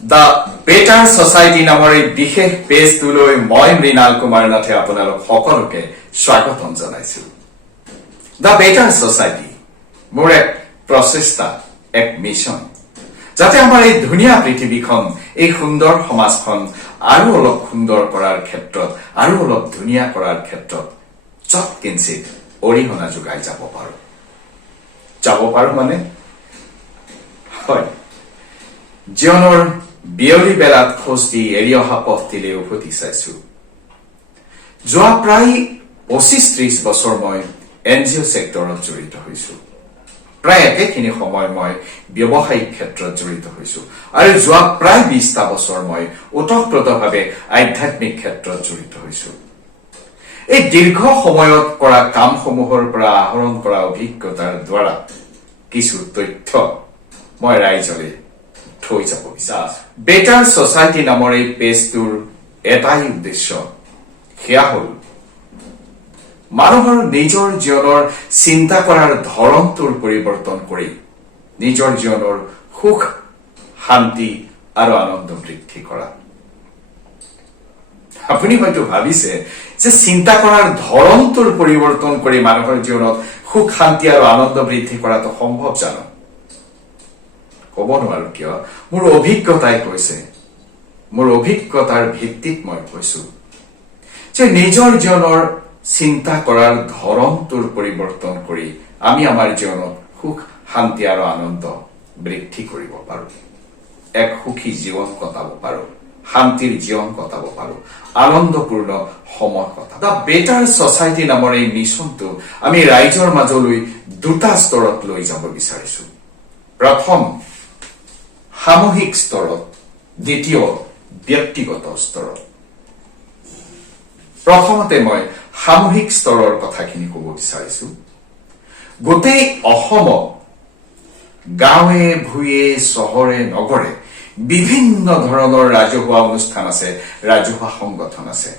The Better Society নামৰ এই বিশেষ পেজটোলৈ মই মৃণাল কুমাৰ নাথে আপোনালোক সকলোকে স্বাগতম জনাইছো। The Better Society মোৰ এক প্ৰচেষ্টা, এক মিছন, যাতে আমাৰ এই ধুনীয়া পৃথিৱীখন, এই সুন্দৰ সমাজখন আৰু অলপ সুন্দৰ কৰাৰ ক্ষেত্ৰত, আৰু অলপ ধুনীয়া কৰাৰ ক্ষেত্ৰত চব কিঞ্চিত অৰিহণা যোগাই যাব পাৰো মানে হয়, জীৱনৰ বিয়লি বেলাত খোজ দি এৰি অহা পথটিলৈ উভতি চাইছো। যোৱা প্ৰায় 25-30 বছৰ মই NGO চেক্টৰত জড়িত হৈছো। প্ৰায় একেখিনি সময় মই ব্যৱসায়িক ক্ষেত্ৰত জড়িত হৈছো, আৰু যোৱা প্ৰায় 20টা বছৰ মই ওতঃপ্ৰোতভাৱে আধ্যাত্মিক ক্ষেত্ৰত জড়িত হৈছো। এই দীৰ্ঘ সময়ত কৰা কামসমূহৰ পৰা আহৰণ কৰা অভিজ্ঞতাৰ দ্বাৰা কিছু তথ্য মই ৰাইজলৈ থৈ যাব বিচাৰিছো। বেটাৰ ছচাইটি নামৰ এই পেজটোৰ এটাই উদ্দেশ্য, সেয়া হ'ল মানুহৰ নিজৰ জীৱনৰ চিন্তা কৰাৰ ধৰণটোৰ পৰিৱৰ্তন কৰি নিজৰ জীৱনৰ সুখ, শান্তি আৰু আনন্দ বৃদ্ধি কৰা। আপুনি হয়তো ভাবিছে যে চিন্তা কৰাৰ ধৰণটোৰ পৰিৱৰ্তন কৰি মানুহৰ জীৱনত সুখ, শান্তি আৰু আনন্দ বৃদ্ধি কৰাটো সম্ভৱ জানো? কব নোৱাৰো, কিয় মোৰ অভিজ্ঞতাই কৈছে, মোৰ অভিজ্ঞতাৰ ভিত্তিত মই কৈছো যে নিজৰ জীৱনৰ চিন্তা কৰাৰ ধৰণটোৰ পৰিৱৰ্তন কৰি আমি আমাৰ জীৱনত সুখ, শান্তি আৰু আনন্দ বৃদ্ধি কৰিব পাৰো, এক সুখী জীৱন কটাব পাৰো, শান্তিৰ জীৱন কটাব পাৰো, আনন্দপূৰ্ণ সময় কটাব। দ্য বেটাৰ ছচাইটি নামৰ এই মিছনটো আমি ৰাইজৰ মাজলৈ দুটা স্তৰত লৈ যাব বিচাৰিছো। প্ৰথম সামূহিক স্তৰত, দ্বিতীয় ব্যক্তিগত স্তৰত। প্ৰথমতে মই সামূহিক স্তৰৰ কথাখিনি কব বিচাৰিছো। গোটেই অসমত গাঁৱে ভূঞে, চহৰে নগৰে বিভিন্ন ধৰণৰ ৰাজহুৱা অনুষ্ঠান আছে, ৰাজহুৱা সংগঠন আছে।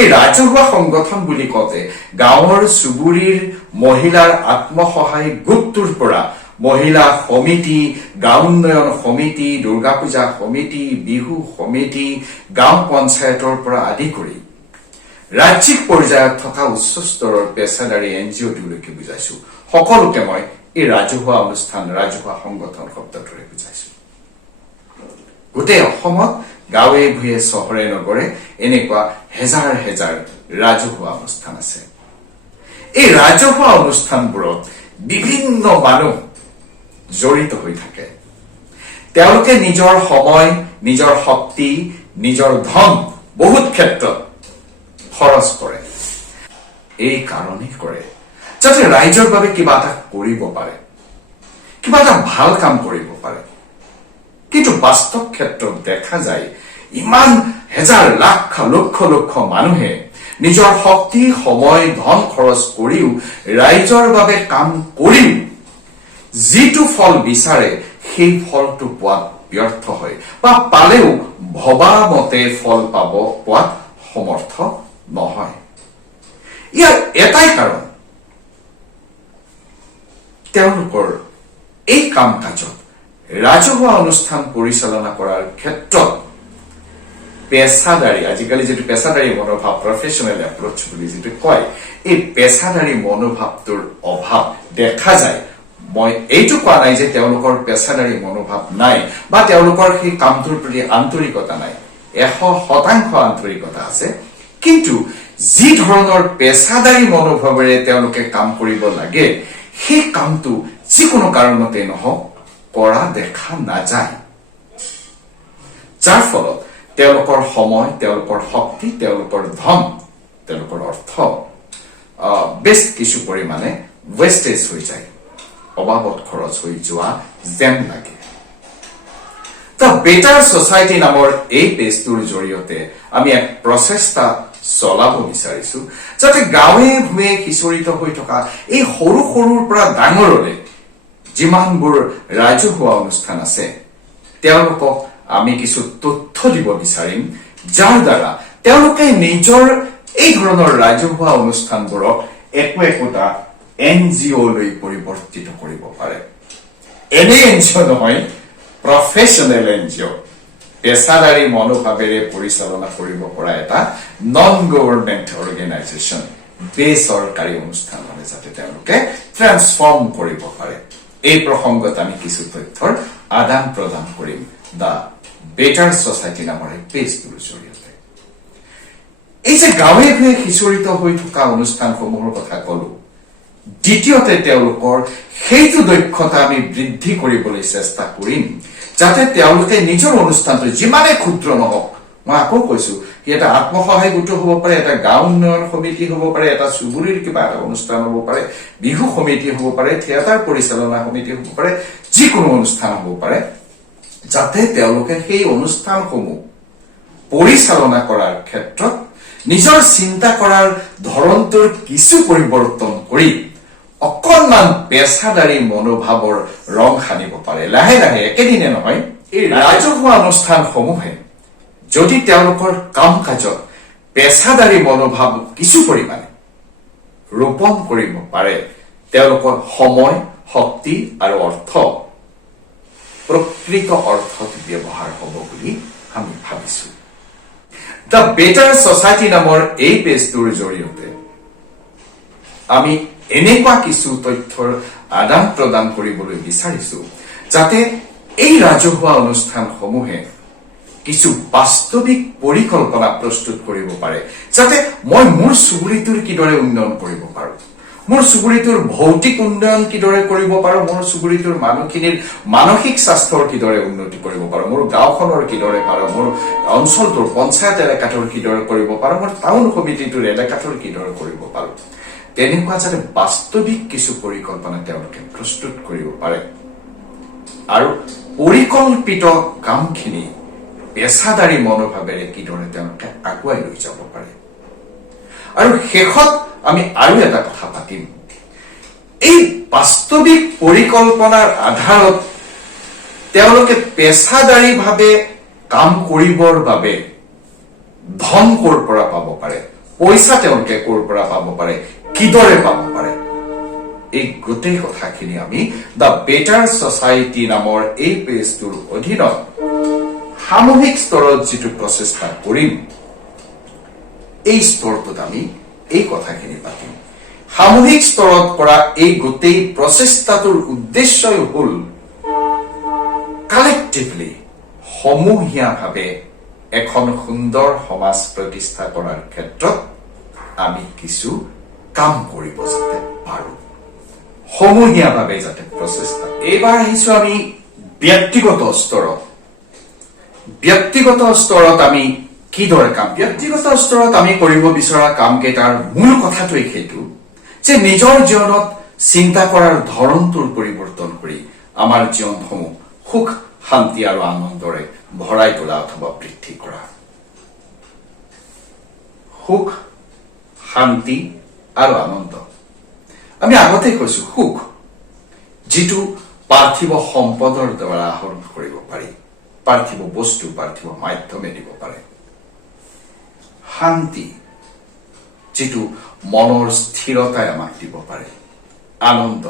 এই ৰাজহুৱা সংগঠন বুলি কওঁতে গাঁৱৰ চুবুৰীৰ মহিলাৰ আত্মসহায়ক গোটটোৰ পৰা মহিলা সমিতি, গাঁও উন্নয়ন সমিতি, দুৰ্গা পূজা সমিতি, বিহু সমিতি, গাঁও পঞ্চায়তৰ পৰা আদি কৰি ৰাজ্যিক পৰ্যায়ত থকা উচ্চ স্তৰৰ পেছাদাৰী NGOটোলৈকে বুজাইছো। সকলোকে মই এই ৰাজহুৱা অনুষ্ঠান, ৰাজহুৱা সংগঠন শব্দটোৰে বুজাইছো। গোটেই অসমত গাঁৱে ভূঞে, চহৰে নগৰে এনেকুৱা হেজাৰ হেজাৰ ৰাজহুৱা অনুষ্ঠান আছে। এই ৰাজহুৱা অনুষ্ঠানবোৰত বিভিন্ন মানুহ জড়িত হৈ থাকে। তেওঁলোকে নিজৰ সময়, নিজৰ শক্তি, নিজৰ ধন বহুত ক্ষেত্ৰত খৰচ কৰে। এই কাৰণেই কৰে যাতে ৰাইজৰ বাবে কিবা এটা কৰিব পাৰে, কিবা এটা ভাল কাম কৰিব পাৰে। কিন্তু বাস্তৱ ক্ষেত্ৰত দেখা যায় ইমান হেজাৰ, লাখ, লক্ষ লক্ষ মানুহে নিজৰ শক্তি, সময়, ধন খৰচ কৰিও, ৰাইজৰ বাবে কাম কৰিও যিটো ফল বিচাৰে সেই ফলটো পোৱাত ব্যৰ্থ হয়, বা পালেও ভবা মতে ফল পোৱাত সমৰ্থ নহয়। ইয়াৰ এটাই কাৰণ, তেওঁলোকৰ এই কাম কাজত, ৰাজহুৱা অনুষ্ঠান পৰিচালনা কৰাৰ ক্ষেত্ৰত পেছাদাৰী, আজিকালি যিটো পেছাদাৰী মনোভাৱ, প্ৰফেচনেল এপ্ৰচ বুলি যিটো কয়, এই পেছাদাৰী মনোভাৱটোৰ অভাৱ দেখা যায়। মই এইটো কোৱা নাই যে তেওঁলোকৰ পেছাদাৰী মনোভাৱ নাই বা তেওঁলোকৰ সেই কামটোৰ প্ৰতি আন্তৰিকতা নাই। 100% আন্তৰিকতা আছে, কিন্তু যি ধৰণৰ পেছাদাৰী মনোভাৱেৰে তেওঁলোকে কাম কৰিব লাগে, সেই কামটো যিকোনো কাৰণতে নহওক কৰা দেখা নাযায়। যাৰ ফলত তেওঁলোকৰ সময়, তেওঁলোকৰ শক্তি, তেওঁলোকৰ ধন, তেওঁলোকৰ অৰ্থ বেছ কিছু পৰিমাণে ৱেষ্টেজ হৈ যায়, অবাবত খৰচ হৈ যোৱা যেন লাগে। দ্য বেটাৰ ছচাইটি নামৰ এই পেজটোৰ জৰিয়তে আমি এক প্ৰচেষ্টা চলাব বিচাৰিছো, যাতে গাঁৱে ভূঞে সিঁচৰিত হৈ থকা এই সৰু সৰুৰ পৰা ডাঙৰলৈ যিমানবোৰ ৰাজহুৱা অনুষ্ঠান আছে, তেওঁলোকক আমি কিছু তথ্য দিব বিচাৰিম, যাৰ দ্বাৰা তেওঁলোকে নিজৰ এই ধৰণৰ ৰাজহুৱা অনুষ্ঠানবোৰক একোটা NGO লৈ পৰিৱৰ্তিত কৰিব পাৰে। এনে NGO নহয়, প্ৰফেচনেল NGO, পেছাদাৰী মনোভাৱেৰে পৰিচালনা কৰিব পৰা এটা নন গভৰ্ণমেণ্ট অৰ্গেনাইজেশ্যন বেচৰকাৰী অনুষ্ঠান মানে যাতে তেওঁলোকে ট্ৰান্সফৰ্ম কৰিব পাৰে এই প্ৰসংগত আমি কিছু তথ্যৰ আদান প্ৰদান কৰিম দা বেটাৰ ছ'চাইটি নামৰ এই পেজটোৰ জৰিয়তে এই যে গাঁৱে ভূঞে সিঁচৰিত হৈ থকা অনুষ্ঠানসমূহৰ কথা কলো দ্বিতীয়তে তেওঁলোকৰ সেইটো দক্ষতা আমি বৃদ্ধি কৰিবলৈ চেষ্টা কৰিম যাতে তেওঁলোকে নিজৰ অনুষ্ঠানটো যিমানে ক্ষুদ্ৰ নহওক মই আকৌ কৈছো কি এটা আত্মসহায়ক গোট হ'ব পাৰে এটা গাঁও উন্নয়ন সমিতি হ'ব পাৰে এটা চুবুৰীৰ কিবা এটা অনুষ্ঠান হ'ব পাৰে বিহু সমিতি হ'ব পাৰে থিয়েটাৰ পৰিচালনা সমিতি হ'ব পাৰে যিকোনো অনুষ্ঠান হ'ব পাৰে যাতে তেওঁলোকে সেই অনুষ্ঠানসমূহ পৰিচালনা কৰাৰ ক্ষেত্ৰত নিজৰ চিন্তা কৰাৰ ধৰণটোৰ কিছু পৰিৱৰ্তন কৰি অকণমান পেছাদাৰী মনোভাৱৰ ৰং সানিব পাৰে লাহে লাহে একেদিনে নহয় এই ৰাজহুৱা অনুষ্ঠানসমূহে যদি তেওঁলোকৰ কাম কাজত পেছাদাৰী মনোভাৱ কিছু পৰিমাণে ৰোপণ কৰিব পাৰে তেওঁলোকৰ সময় শক্তি আৰু অৰ্থ প্ৰকৃত অৰ্থত ব্যৱহাৰ হ'ব বুলি আমি ভাবিছো দ্য বেটাৰ ছ'চাইটি নামৰ এই পেজটোৰ জৰিয়তে আমি এনেকুৱা কিছু তথ্যৰ আদান প্ৰদান কৰিবলৈ বিচাৰিছো যাতে এই ৰাজহুৱা অনুষ্ঠানসমূহে কিছু বাস্তৱিক পৰিকল্পনা প্ৰস্তুত কৰিব পাৰে যাতে মই মোৰ চুবুৰীটোৰ কিদৰে উন্নয়ন কৰিব পাৰো মোৰ চুবুৰীটোৰ ভৌতিক উন্নয়ন কিদৰে কৰিব পাৰো মোৰ চুবুৰীটোৰ মানুহখিনিৰ মানসিক স্বাস্থ্যৰ কিদৰে উন্নতি কৰিব পাৰো মোৰ গাঁওখনৰ কিদৰে পাৰো মোৰ অঞ্চলটোৰ পঞ্চায়ত এলেকাটোৰ কিদৰে কৰিব পাৰো মোৰ টাউন সমিতিটোৰ এলেকাটোৰ কিদৰে কৰিব পাৰো তেনেকুৱা যাতে বাস্তৱিক কিছু পৰিকল্পনা তেওঁলোকে প্ৰস্তুত কৰিব পাৰে আৰু পৰিকল্পিত কামখিনি পেছাদাৰী মনোভাৱেৰে কিদৰে তেওঁলোকে আগুৱাই লৈ যাব পাৰে আৰু শেষত আমি আৰু এটা কথা পাতিম এই বাস্তৱিক পৰিকল্পনাৰ আধাৰত তেওঁলোকে পেছাদাৰীভাৱে কাম কৰিবৰ বাবে ধন ক'ৰ পৰা পাব পাৰে পইচা তেওঁলোকে ক'ৰ পৰা পাব পাৰে কিদৰে পাব পাৰে এই গোটেই কথাখিনি আমি দ্য বেটাৰ ছ'চাইটি নামৰ এই পেজটোৰ অধীনত সামূহিক স্তৰত যিটো প্ৰচেষ্টা কৰিম এই স্তৰটোত আমি এই কথাখিনি পাতিম সামূহিক স্তৰত কৰা এই গোটেই প্ৰচেষ্টাটোৰ উদ্দেশ্যই হ'ল কালেক্টিভলি সমূহীয়াভাৱে এখন সুন্দৰ সমাজ প্ৰতিষ্ঠা কৰাৰ ক্ষেত্ৰত আমি কিছু কাম কৰিব যাতে পাৰো সমূহীয়াভাৱে যাতে প্ৰচেষ্টা এইবাৰ আহিছো আমি ব্যক্তিগত স্তৰত আমি কিদৰে কাম ব্যক্তিগত স্তৰত আমি কৰিব বিচৰা কাম কেইটাৰ মূল কথাটোৱেই সেইটো যে নিজৰ জীৱনত চিন্তা কৰাৰ ধৰণটোৰ পৰিৱৰ্তন কৰি আমাৰ জীৱনসমূহ সুখ শান্তি আৰু আনন্দৰে ভৰাই তোলা অথবা বৃদ্ধি কৰা সুখ শান্তি আৰু আনন্দ আমি আগতে কৈছো সুখ যিটো পাৰ্থিৱ সম্পদৰ দ্বাৰা আহৰণ কৰিব পাৰি পাৰ্থিৱ বস্তু পাৰ্থিৱ মাধ্যমে দিব পাৰে শান্তি যিটো মনৰ স্থিৰতাই আমাক দিব পাৰে আনন্দ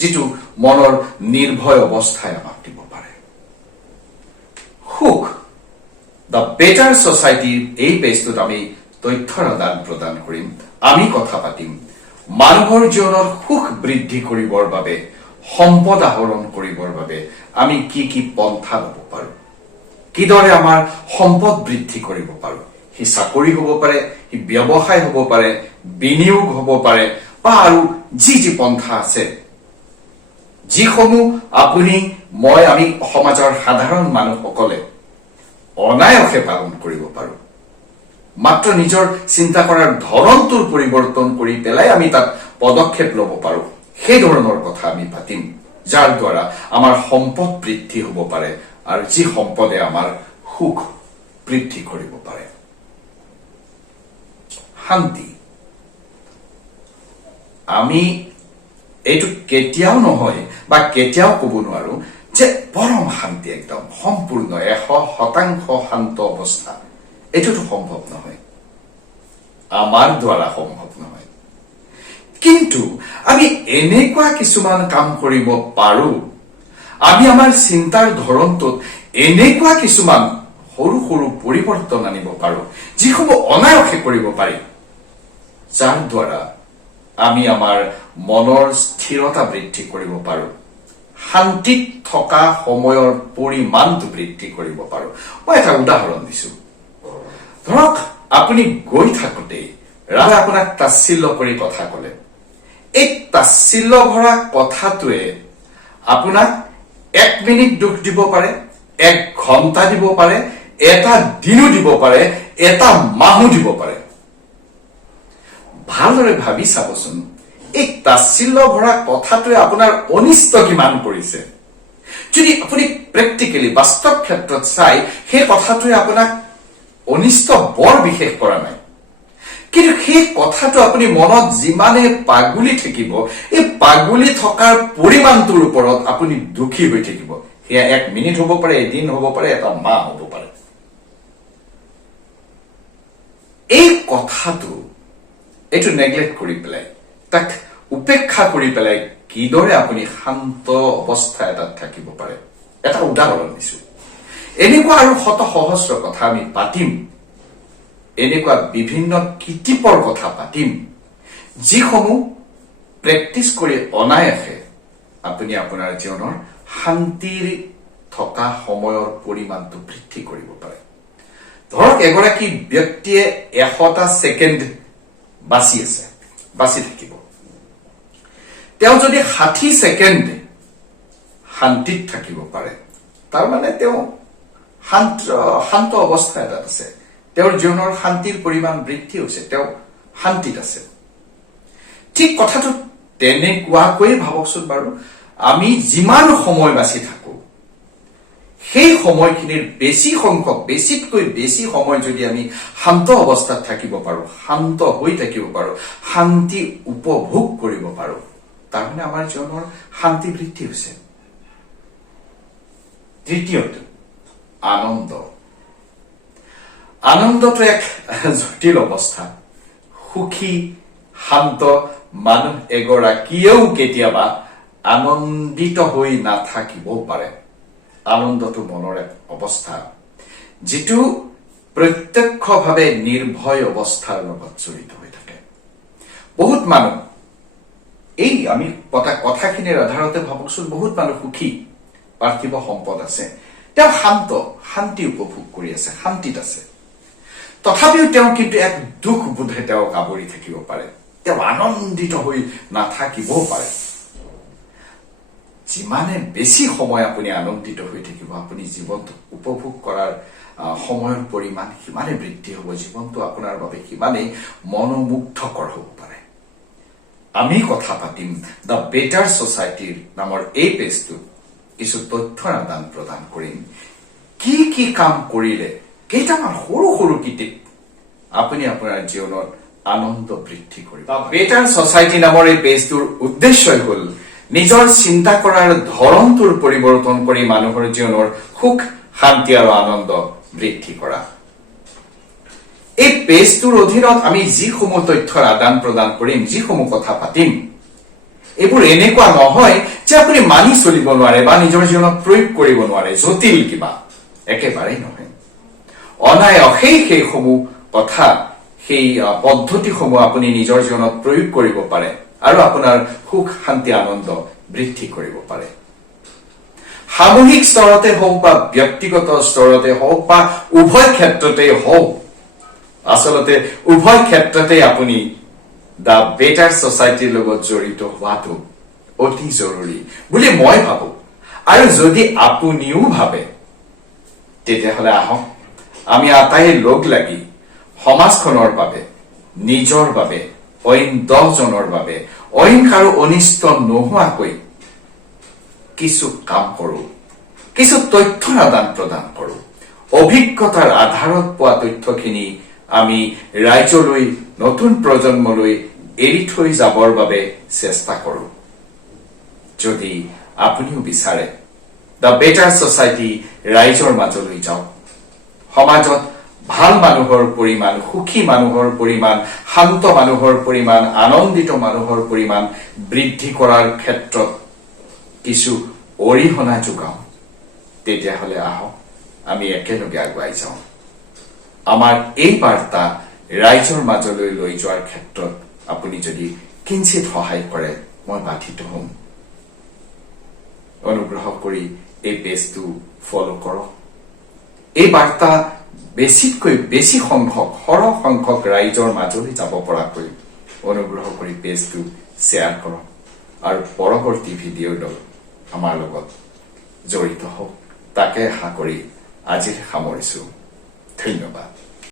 যিটো মনৰ নিৰ্ভয় অৱস্থাই আমাক দিব পাৰে সুখ দ্য বেটাৰ ছ'চাইটিৰ এই পেজটোত আমি তথ্যৰ আদান প্ৰদান কৰিম আমি কথা পাতিম মানুহৰ জীৱনৰ সুখ বৃদ্ধি কৰিবৰ বাবে সম্পদ আহৰণ কৰিবৰ বাবে আমি কি কি পন্থা ল'ব পাৰো কিদৰে আমাৰ সম্পদ বৃদ্ধি কৰিব পাৰো সি চাকৰি হ'ব পাৰে সি ব্যৱসায় হ'ব পাৰে বিনিয়োগ হ'ব পাৰে বা আৰু যি যি পন্থা আছে যিসমূহ আপুনি মই আমি সমাজৰ সাধাৰণ মানুহসকলে অনায়াসে পালন কৰিব পাৰো মাত্ৰ নিজৰ চিন্তা কৰাৰ ধৰণটোৰ পৰিৱৰ্তন কৰি পেলাই আমি তাত পদক্ষেপ ল'ব পাৰো সেই ধৰণৰ কথা আমি পাতিম যাৰ দ্বাৰা আমাৰ সম্পদ বৃদ্ধি হ'ব পাৰে আৰু যি সম্পদে আমাৰ সুখ বৃদ্ধি কৰিব পাৰে শান্তি আমি এইটো কেতিয়াও নহয় বা কেতিয়াও ক'ব নোৱাৰো যে পৰম শান্তি একদম সম্পূৰ্ণ 100% শান্ত অৱস্থা এইটোতো সম্ভৱ নহয় আমাৰ দ্বাৰা সম্ভৱ নহয় কিন্তু আমি এনেকুৱা কিছুমান কাম কৰিব পাৰো আমি আমাৰ চিন্তাৰ ধৰণটোত এনেকুৱা কিছুমান সৰু সৰু পৰিৱৰ্তন আনিব পাৰোঁ, যিসমূহ অনায়াসে কৰিব পাৰি, যাৰ দ্বাৰা আমি আমাৰ মনৰ স্থিৰতা বৃদ্ধি কৰিব পাৰোঁ, শান্তিত থকা সময়ৰ পৰিমাণটো বৃদ্ধি কৰিব পাৰোঁ। মই এটা উদাহৰণ দিছোঁ। ধৰক আপুনি গৈ থাকোঁতে ৰাজে আপোনাক তাচ্ছিল্য কৰি কথা ক'লে। এই তাচ্ছিল্য ভৰা কথাটোৱে আপোনাক 1 মিনিট দুখ দিব পাৰে, 1 ঘণ্টা দিব পাৰে, এটা দিনো দিব পাৰে, এটা মাহো দিব পাৰে। ভালদৰে ভাবি চাবচোন, এই তাচ্ছিল্য ভৰা কথাটোৱে আপোনাৰ অনিষ্ট কিমান কৰিছে। যদি আপুনি প্ৰেক্টিকেলি বাস্তৱ ক্ষেত্ৰত চাই, সেই কথাটোৱে আপোনাক অনিষ্ট বৰ বিশেষ কৰা নাই, কিন্তু সেই কথাটো আপুনি মনত যিমানে পাগুলি থাকিব, এই পাগুলি থকাৰ পৰিমাণটোৰ ওপৰত আপুনি দুখী হৈ থাকিব। সেয়া 1 মিনিট হ'ব পাৰে, এদিন হ'ব পাৰে, এটা মাহ হ'ব পাৰে। এই কথাটো এইটো নেগলেক্ট কৰি পেলাই, তাক উপেক্ষা কৰি পেলাই কিদৰে আপুনি শান্ত অৱস্থা এটাত থাকিব পাৰে, এটা উদাহৰণ দিছো। এনেকুৱা আৰু শত সহস্ৰ কথা আমি পাতিম, এনেকুৱা বিভিন্ন কিটিপৰ কথা পাতিম, যিসমূহ প্ৰেক্টিচ কৰি অনায়াসে আপুনি আপোনাৰ জীৱনৰ শান্তিৰ থকা সময়ৰ পৰিমাণটো বৃদ্ধি কৰিব পাৰে। ধৰক এগৰাকী ব্যক্তিয়ে 100টা ছেকেণ্ড বাচি থাকিব। তেওঁ যদি 60 ছেকেণ্ড শান্তিত থাকিব পাৰে, তাৰমানে তেওঁ শান্ত অৱস্থা এটাত আছে, তেওঁৰ জীৱনৰ শান্তিৰ পৰিমাণ বৃদ্ধি হৈছে, তেওঁ শান্তিত আছে। ঠিক কথাটো তেনেকুৱাকৈ ভাবকচোন বাৰু, আমি যিমান সময় বাচি থাকো, সেই সময়খিনিৰ বেছি সংখ্যক, বেছিতকৈ বেছি সময় যদি আমি শান্ত অৱস্থাত থাকিব পাৰো, শান্ত হৈ থাকিব পাৰো, শান্তি উপভোগ কৰিব পাৰো, তাৰমানে আমাৰ জীৱনৰ শান্তি বৃদ্ধি হৈছে। তৃতীয়টো, আনন্দ। আনন্দটো এক জটিল অৱস্থা। সুখী শান্ত মানুহ এগৰাকীয়েও কেতিয়াবা আনন্দিত হৈ নাথাকিবও পাৰে। আনন্দটো মনৰ এক অৱস্থা, যিটো প্ৰত্যক্ষভাৱে নিৰ্ভয় অৱস্থাৰ লগত জড়িত হৈ থাকে। বহুত মানুহ, এই আমি পতা কথাখিনিৰ আধাৰতে ভাবকচোন, বহুত মানুহ সুখী, পাৰ্থিৱ সম্পদ আছে, তেওঁ শান্তি উপভোগ কৰি আছে, শান্তিত আছে। তথাপিও তেওঁ কিন্তু এক দুখ বোধে তেওঁক আৱৰি থাকিব পাৰে, তেওঁ আনন্দিত হৈ নাথাকিবও পাৰে। যিমানে বেছি সময় আপুনি আনন্দিত হৈ থাকিব, আপুনি জীৱনটো উপভোগ কৰাৰ সময়ৰ পৰিমাণ সিমানে বৃদ্ধি হ'ব, জীৱনটো আপোনাৰ বাবে সিমানেই মনোমুগ্ধকৰ হ'ব পাৰে। আমি কথা পাতিম দ্য বেটাৰ ছ'চাইটিৰ নামৰ এই পেজটোত কিছু তথ্যৰ আদান প্ৰদান কৰিম। কি কি কাম কৰিলে, কেইটামান সৰু সৰু কিটিপ আপুনি আপোনাৰ জীৱনত আনন্দ বৃদ্ধি কৰিব। দ্য বেটাৰ ছ'চাইটি নামৰ এই পেজটোৰ উদ্দেশ্যই হ'ল নিজৰ চিন্তা কৰাৰ ধৰণটোৰ পৰিৱৰ্তন কৰি মানুহৰ জীৱনৰ সুখ, শান্তি আৰু আনন্দ বৃদ্ধি কৰা। এই পেজটোৰ অধীনত আমি যিসমূহ তথ্যৰ আদান প্ৰদান কৰিম, যিসমূহ কথা পাতিম, এইবোৰ এনেকুৱা নহয় যে আপুনি মানি চলিব নোৱাৰে বা নিজৰ জীৱনত প্ৰয়োগ কৰিব নোৱাৰে, জটিল কিবা, একেবাৰেই নহয়। অনায়াসেই সেইসমূহ কথা, সেই পদ্ধতিসমূহ আপুনি নিজৰ জীৱনত প্ৰয়োগ কৰিব পাৰে আৰু আপোনাৰ সুখ, শান্তি, আনন্দ বৃদ্ধি কৰিব পাৰে। সামূহিক স্তৰতে হওক বা ব্যক্তিগত স্তৰতে হওক বা উভয় ক্ষেত্ৰতে হওক, আচলতে উভয় ক্ষেত্ৰতে আপুনি দ্য বেটাৰ ছ'চাইটিৰ লগত জড়িত হোৱাটো অতি জৰুৰী বুলি মই ভাবো। আৰু যদি আপুনিও ভাবে, তেতিয়াহ'লে আহক আমি আটাই লগ লাগি সমাজখনৰ বাবে, নিজৰ বাবে, অইন 10 জনৰ বাবে অহিংসা আৰু অনিষ্ট নোহোৱাকৈ কিছু কাম কৰো, কিছু তথ্যৰ আদান প্ৰদান কৰো, অভিজ্ঞতাৰ আধাৰত পোৱা তথ্যখিনি আমি ৰাইজলৈ, নতুন প্ৰজন্মলৈ এৰি থৈ যাবৰ বাবে চেষ্টা কৰো। যদি আপুনিও বিচাৰে দ্য বেটাৰ ছ'চাইটি ৰাইজৰ মাজলৈ যাওক, সমাজত ভাল মানুহৰ পৰিমাণ, সুখী মানুহৰ পৰিমাণ, শান্ত মানুহৰ পৰিমাণ, আনন্দিত মানুহৰ পৰিমাণ বৃদ্ধি কৰাৰ ক্ষেত্ৰত কিছু অৰিহণা যোগাওঁ, তেতিয়াহ'লে আহক আমি একেলগে আগুৱাই যাওঁ আমাৰ এই বাৰ্তা ৰাইজৰ মাজলৈ লৈ যোৱাৰ ক্ষেত্ৰত আপুনি যদি কিঞ্চিত সহায় কৰে মই বাধিত হ'ম অনুগ্ৰহ কৰি এই পেজটো ফলো কৰক এই বাৰ্তা বেছিতকৈ বেছি সংখ্যক সৰহ সংখ্যক ৰাইজৰ মাজলৈ যাব পৰাকৈ অনুগ্ৰহ কৰি পেজটো শ্বেয়াৰ কৰক আৰু পৰৱৰ্তী ভিডিঅ'লৈ আমাৰ লগত জড়িত হওক তাকে আশা কৰি আজিৰ সামৰিছো ধন্যবাদ